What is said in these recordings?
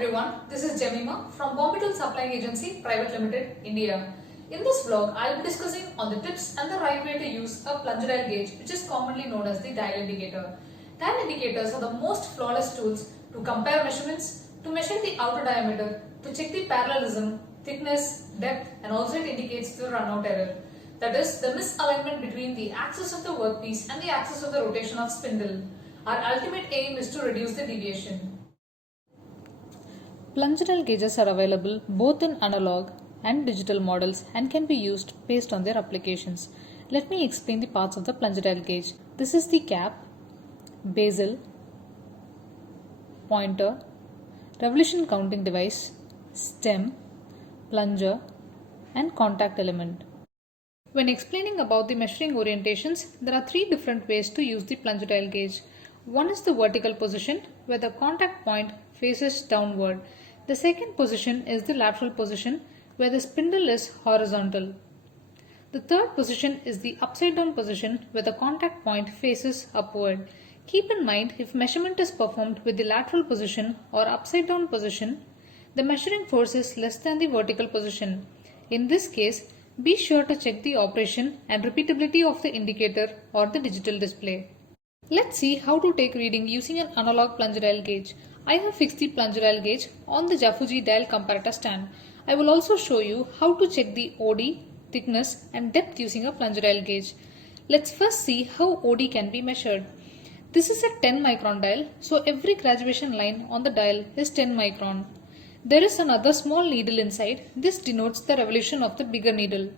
everyone, this is Jemima from Bombay Tool Supplying Agency Private Limited, India. In this vlog, I will be discussing on the tips and the right way to use a plunger dial gauge, which is commonly known as the dial indicator. Dial indicators are the most flawless tools to compare measurements, to measure the outer diameter, to check the parallelism, thickness, depth, and also it indicates the runout error. That is, the misalignment between the axis of the workpiece and the axis of the rotation of spindle. Our ultimate aim is to reduce the deviation. Plunger dial gauges are available both in analog and digital models and can be used based on their applications. Let me explain the parts of the plunger dial gauge. This is the cap, bezel, pointer, revolution counting device, stem, plunger, and contact element. When explaining about the measuring orientations, there are three different ways to use the plunger dial gauge. One is the vertical position, where the contact point faces downward. The second position is the lateral position, where the spindle is horizontal. The third position is the upside down position, where the contact point faces upward. Keep in mind, if measurement is performed with the lateral position or upside down position, the measuring force is less than the vertical position. In this case, be sure to check the operation and repeatability of the indicator or the digital display. Let's see how to take reading using an analog plunger dial gauge. I have fixed the plunger dial gauge on the Jafuji dial comparator stand. I will also show you how to check the OD, thickness and depth using a plunger dial gauge. Let's first see how OD can be measured. This is a 10 micron dial, so every graduation line on the dial is 10 micron. There is another small needle inside. This denotes the revolution of the bigger needle.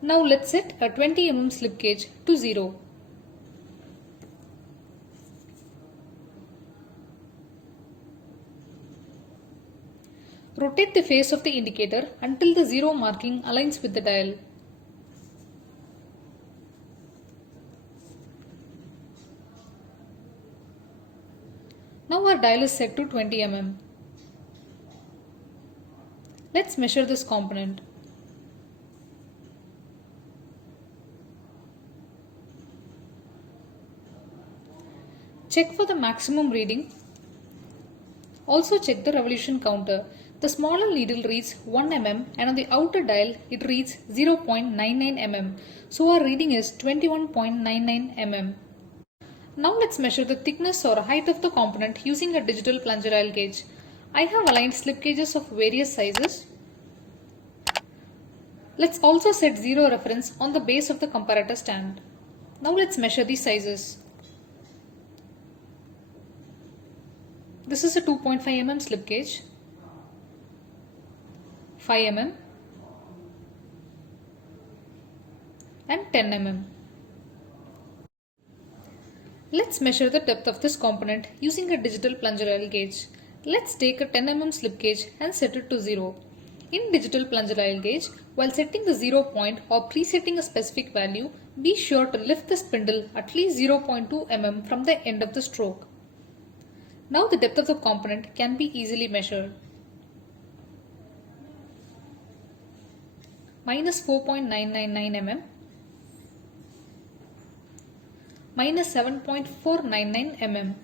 Now let's set a 20 mm slip gauge to 0. Rotate the face of the indicator until the 0 marking aligns with the dial. Now our dial is set to 20 mm. Let's measure this component. Check for the maximum reading. Also check the revolution counter. The smaller needle reads 1 mm and on the outer dial it reads 0.99 mm. So our reading is 21.99 mm. Now let's measure the thickness or height of the component using a digital plunger dial gauge. I have aligned slip gauges of various sizes. Let's also set 0 reference on the base of the comparator stand. Now let's measure the sizes. This is a 2.5 mm slip gauge, 5 mm and 10 mm. Let's measure the depth of this component using a digital plunger dial gauge. Let's take a 10 mm slip gauge and set it to 0. In digital plunger dial gauge, while setting the 0 point or presetting a specific value, be sure to lift the spindle at least 0.2 mm from the end of the stroke. Now the depth of the component can be easily measured. Minus 4.999 mm, minus 7.499 mm.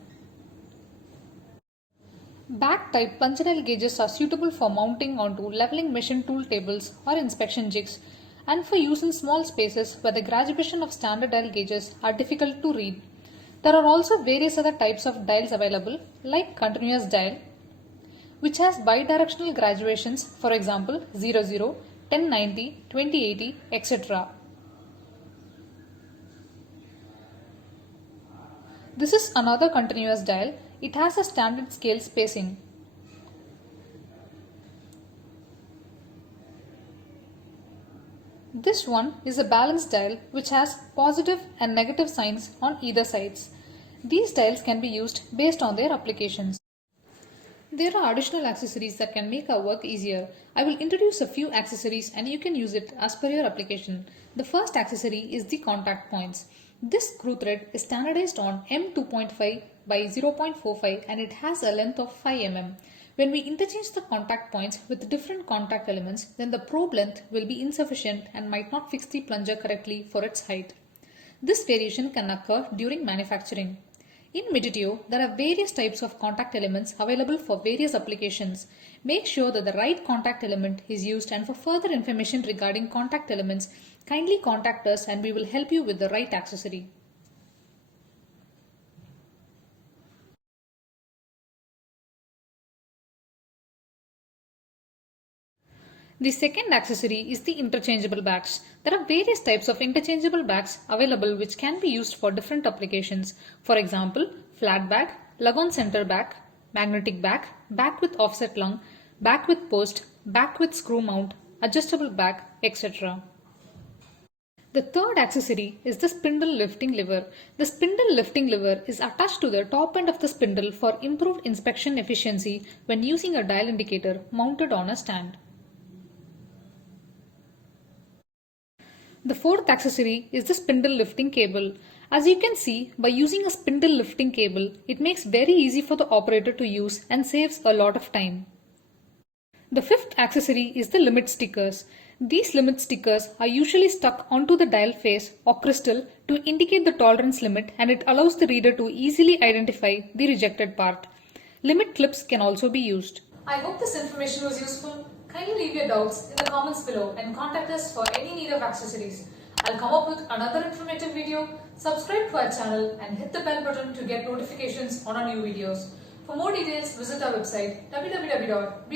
Bag type plunger dial gauges are suitable for mounting onto leveling machine tool tables or inspection jigs and for use in small spaces where the graduation of standard dial gauges are difficult to read. There are also various other types of dials available like continuous dial, which has bidirectional graduations, for example 00, 1090, 2080, etc. This is another continuous dial. It has a standard scale spacing. This one is a balance dial which has positive and negative signs on either sides. These dials can be used based on their applications. There are additional accessories that can make our work easier. I will introduce a few accessories and you can use it as per your application. The first accessory is the contact points. This screw thread is standardized on M2.5 by 0.45 and it has a length of 5 mm. When we interchange the contact points with different contact elements, then the probe length will be insufficient and might not fix the plunger correctly for its height. This variation can occur during manufacturing. In Meditio, there are various types of contact elements available for various applications. Make sure that the right contact element is used, and for further information regarding contact elements, kindly contact us and we will help you with the right accessory. The second accessory is the interchangeable bags. There are various types of interchangeable bags available which can be used for different applications. For example, flat bag, lug-on center bag, magnetic bag, bag with offset lung, bag with post, bag with screw mount, adjustable bag, etc. The third accessory is the spindle lifting lever. The spindle lifting lever is attached to the top end of the spindle for improved inspection efficiency when using a dial indicator mounted on a stand. The fourth accessory is the spindle lifting cable. As you can see, by using a spindle lifting cable, it makes very easy for the operator to use and saves a lot of time. The fifth accessory is the limit stickers. These limit stickers are usually stuck onto the dial face or crystal to indicate the tolerance limit, and it allows the reader to easily identify the rejected part. Limit clips can also be used. I hope this information was useful. Kindly leave your doubts in the comments below and contact us for any need of accessories. I'll come up with another informative video. Subscribe to our channel and hit the bell button to get notifications on our new videos. For more details, visit our website www.btsa.in.